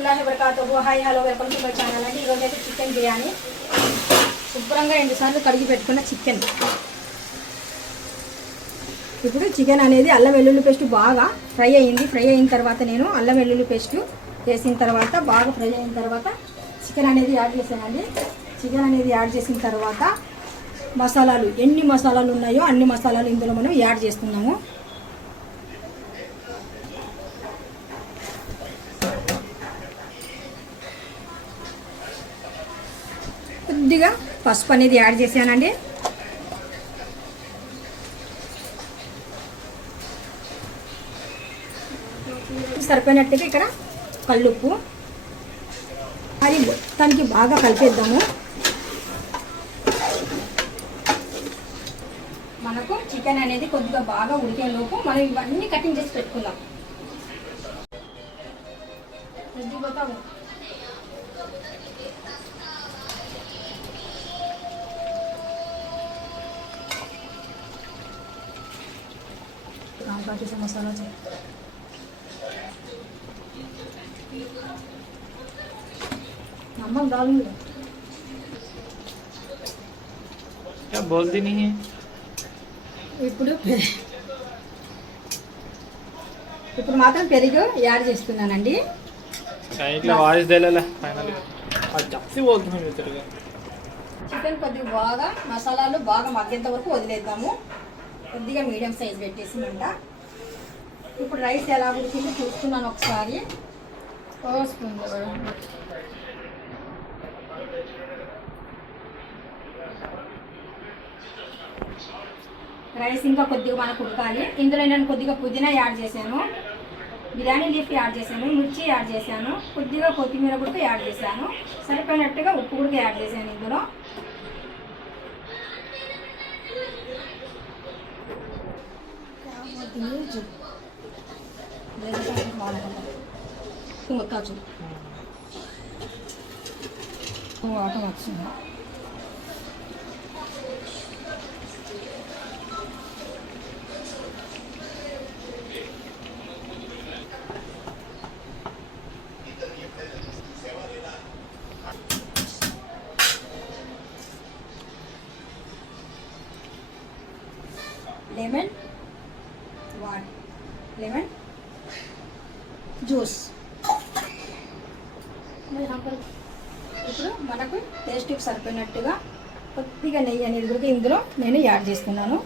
Hi hello welcome to my channel అండి. ఈరోజు అయితే చికెన్ బిర్యానీ. శుభ్రంగా రెండు సార్లు కడిగి పెట్టుకున్న చికెన్. ఇప్పుడు చికెన్ అనేది అల్లం వెల్లుల్లి పేస్ట్ బాగా ఫ్రై అయ్యింది ఫ్రై అయిన తర్వాత నేను అల్లం వెల్లుల్లి పేస్ట్ వేసిన తర్వాత బాగా ఫ్రై అయిన తర్వాత చికెన్ అనేది యాడ్ చేశానండి. చికెన్ అనేది యాడ్ చేసిన తర్వాత మసాలాలు ఎన్ని మసాలాలు ఉన్నాయో అన్ని మసాలాలు ఇందులో మనం యాడ్ చేస్తున్నాము. కొద్దిగా పసుపు అనేది యాడ్ చేశానండి. సరిపోయినట్టుగా ఇక్కడ కల్లుప్పు. మరి మొత్తానికి బాగా కలిపేద్దాము. మనకు చికెన్ అనేది కొద్దిగా బాగా ఉడికేలోపు మనం ఇవన్నీ కటింగ్ చేసి పెట్టుకుందాం. పోతాము काम बाकी से मसाला चाहिए नमक डालूंगी क्या बोलती नहीं है ఇప్పుడు పె- ఇప్పుడు మాత్రం పెరుగు యాడ్ చేస్తున్నానండి ఇట్లా వాయిస్ తెలియలే ఫైనల్ అది చెప్తే పోతున్నాం ఇతరుగా చికెన్ కొద్దిగా బాగా మసాలాలు బాగా మగ్గేంత వరకు వదిలేద్దాము కొద్దిగా మీడియం సైజ్ పెట్టేసిందంట ఇప్పుడు రైస్ ఎలా ఉడికిందో చూస్తున్నాను ఒకసారి. పోస్తుంది రైస్ ఇంకా కొద్దిగా మనకు ఉడకాలి. ఇందులో నేను కొద్దిగా పుదీనా యాడ్ చేశాను. బిర్యానీ లీఫ్ యాడ్ చేశాను. మిర్చి యాడ్ చేశాను. కొద్దిగా కొత్తిమీర కూడా యాడ్ చేశాను. సరిపోయినట్టుగా ఉప్పు కూడా యాడ్ చేశాను ఇందులో. 내 세상은 그 안에 간다. 공부까지. 오늘 아까 1 레몬 జ్యూస్. ఇప్పుడు మనకు టేస్ట్కి సరిపోయినట్టుగా కొద్దిగా నెయ్యి అనేది కూడా ఇందులో నేను యాడ్ చేస్తున్నాను.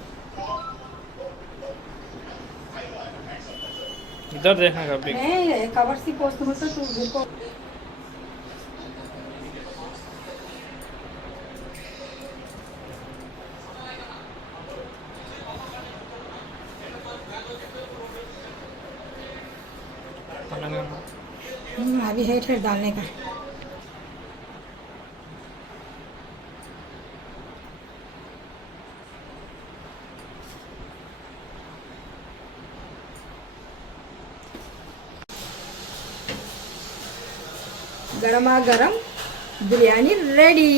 కవర్స్ పోస్తున్నట్టు हम्म, अभी है ठेर डालने का। गरमा गरम बिरयानी रेडी